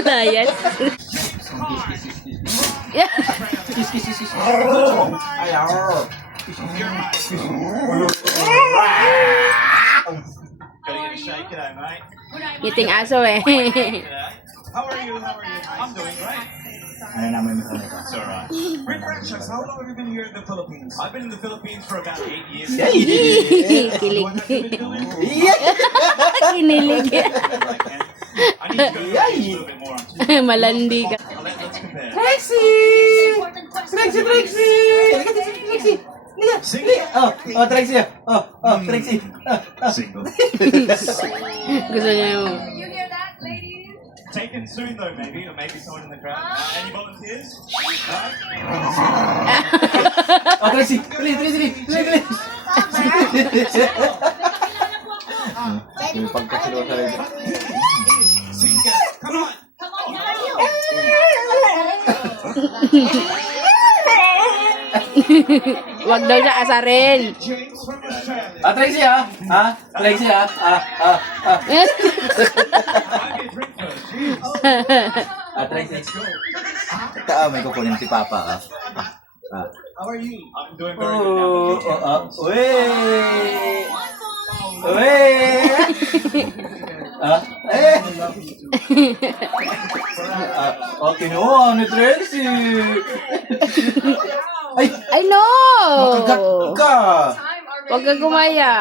Layas. Ngiting aso eh. How are you? I'm doing great. Ano naman yung kamay ko? It's alright. Rick Franchise, how long have you been here in the Philippines? I've been in the Philippines for about 8 years. Kilig. What have you been doing? Kinilig. I need to go a little bit more. Malandi ka. Let's compare. Trixie! Single. Oh, Trixie. Oh, Trixie. Single. Gusto niya yung... You hear that, ladies? Taken soon though, maybe, or maybe someone in the crowd. Any volunteers? No? Oh, Trixie. Dali. Yung pagkasilo sa rin. Single. Come on. Wag daw siya asarin. James from Australia. Trixie Trixie I get drink first. Trixie. May kukunin si Papa How are you? I'm doing very good now. Kinuha ni Trixie. I know! Makagat ka. Time already. Wag ka gumaya.